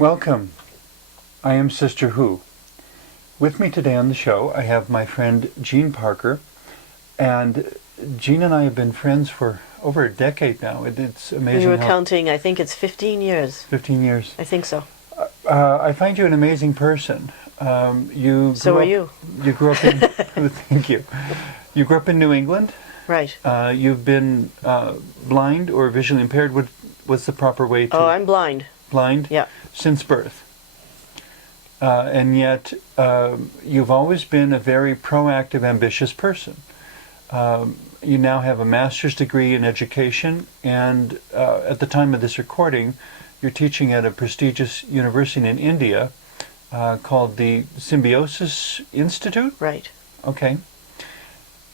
Welcome. I am Sister Who. With me today on the show, I have my friend Jean Parker. And Jean and I have been friends for over a decade now. It's amazing. We were counting, I think it's 15 years. 15 years. I think so. I find you an amazing person. So are you. You grew up in... Thank you. You grew up in New England. Right. You've been blind or visually impaired. What's the proper way to... Oh, I'm blind. Blind? Yeah. Since birth. And yet, you've always been a very proactive, ambitious person. You now have a master's degree in education, and at the time of this recording, you're teaching at a prestigious university in India called the Symbiosis Institute? Right. Okay.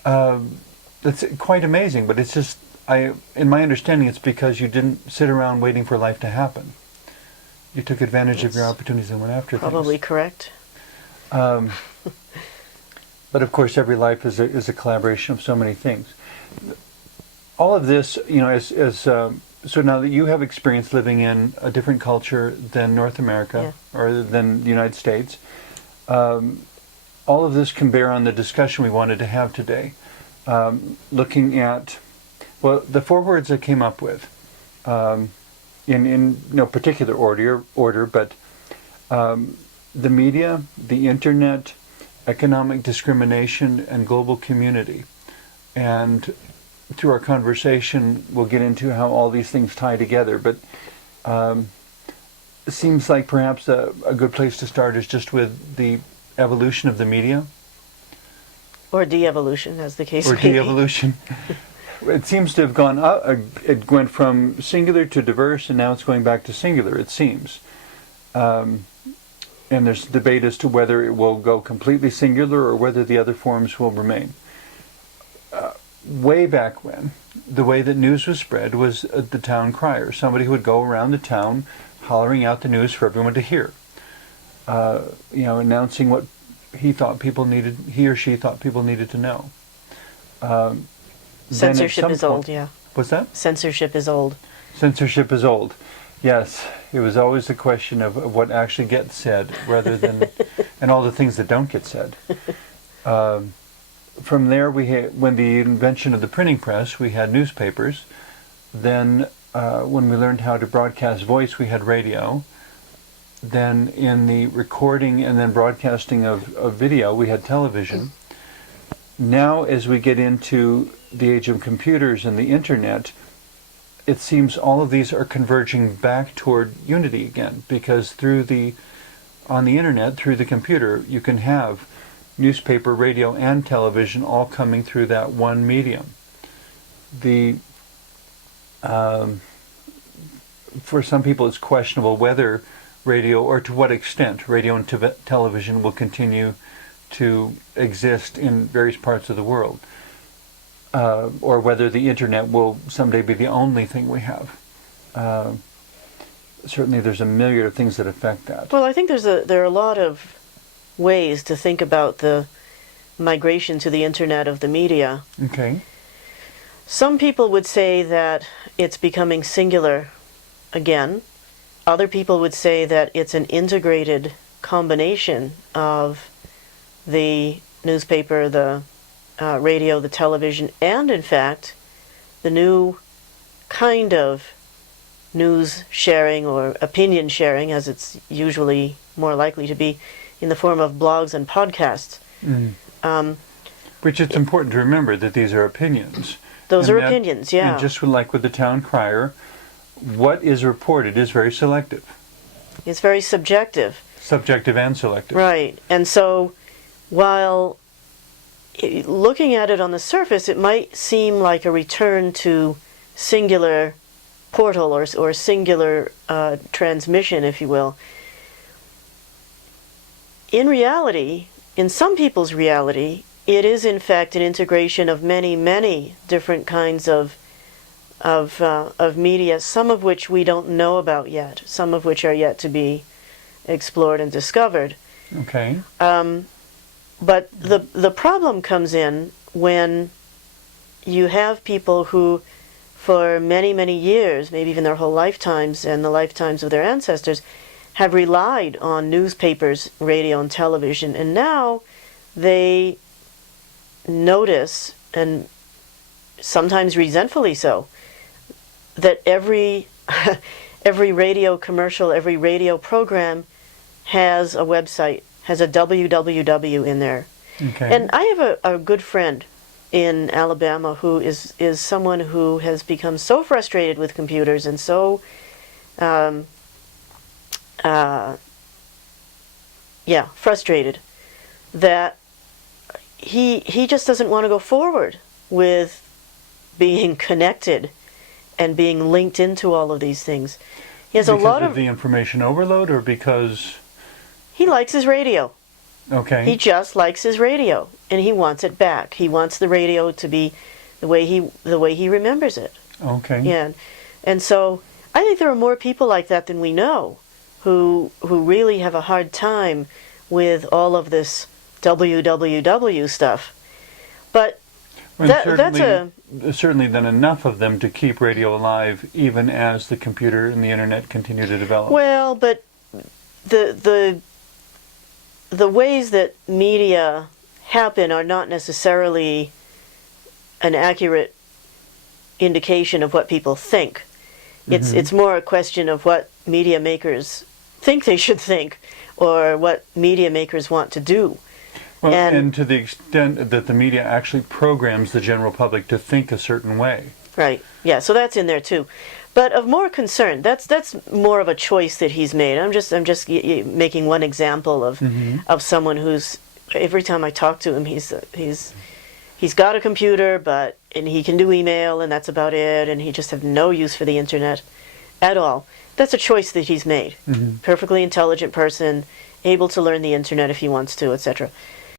That's quite amazing, but it's just, in my understanding, it's because you didn't sit around waiting for life to happen. You took advantage of your opportunities and went after things. Probably correct. But of course, every life is a collaboration of so many things. All of this, you know, so now that you have experience living in a different culture than North America or than the United States, all of this can bear on the discussion we wanted to have today. Looking at, well, the four words I came up with, in no particular order, but the media, the internet, economic discrimination, and global community. And through our conversation, we'll get into how all these things tie together. But it seems like perhaps a good place to start is just with the evolution of the media. Or de-evolution, as the case may be. Or de-evolution. It seems to have gone up. It went from singular to diverse, and now it's going back to singular, it seems. And there's debate as to whether it will go completely singular or whether the other forms will remain. Way back when, the way that news was spread was the town crier, somebody who would go around the town hollering out the news for everyone to hear. Announcing what he or she thought people needed to know. Censorship is old, yeah. What's that? Censorship is old. Censorship is old. Yes, it was always a question of what actually gets said rather than, and all the things that don't get said. From there, when the invention of the printing press, we had newspapers. Then, when we learned how to broadcast voice, we had radio. Then, in the recording and then broadcasting of video, we had television. Now, as we get into the age of computers and the internet, it seems all of these are converging back toward unity again, because on the internet, through the computer, you can have newspaper, radio, and television all coming through that one medium. For some people, it's questionable whether radio, or to what extent radio and television will continue to exist in various parts of the world, or whether the internet will someday be the only thing we have. Certainly there's a myriad of things that affect that. Well, I think there are a lot of ways to think about the migration to the internet of the media. Okay. Some people would say that it's becoming singular again. Other people would say that it's an integrated combination of the newspaper, the radio, the television, and in fact, the new kind of news sharing or opinion sharing, as it's usually more likely to be, in the form of blogs and podcasts. Which it's important to remember that these are opinions. Those are opinions, yeah. And just like with the town crier, what is reported is very selective. It's very subjective. Subjective and selective. Right. And so, while looking at it on the surface, it might seem like a return to singular portal or singular transmission, if you will. In reality, in some people's reality, it is in fact an integration of many, many different kinds of media, some of which we don't know about yet, some of which are yet to be explored and discovered. Okay. But the problem comes in when you have people who, for many, many years, maybe even their whole lifetimes and the lifetimes of their ancestors, have relied on newspapers, radio, and television, and now they notice, and sometimes resentfully so, that every every radio commercial, every radio program has a website, has a www in there. Okay. And I have a good friend in Alabama who is someone who has become so frustrated with computers and so frustrated that he just doesn't want to go forward with being connected and being linked into all of these things. He has because a lot of of the information overload, or because he likes his radio. okay. He just likes his radio, and he wants it back. He wants the radio to be the way he remembers it. Okay. Yeah, and so I think there are more people like that than we know, who really have a hard time with all of this www stuff. But And that's a certainly then enough of them to keep radio alive, even as the computer and the internet continue to develop. well, but the ways that media happen are not necessarily an accurate indication of what people think. It's more a question of what media makers think they should think, or what media makers want to do. Well, and- and to the extent that the media actually programs the general public to think a certain way. Right. Yeah. So that's in there too. But of more concern, that's more of a choice that he's made. I'm just making one example of someone who's, every time I talk to him, he's got a computer, and he can do email, and that's about it, and he just have no use for the internet at all. That's a choice that he's made. Perfectly intelligent person, able to learn the internet if he wants to, etc.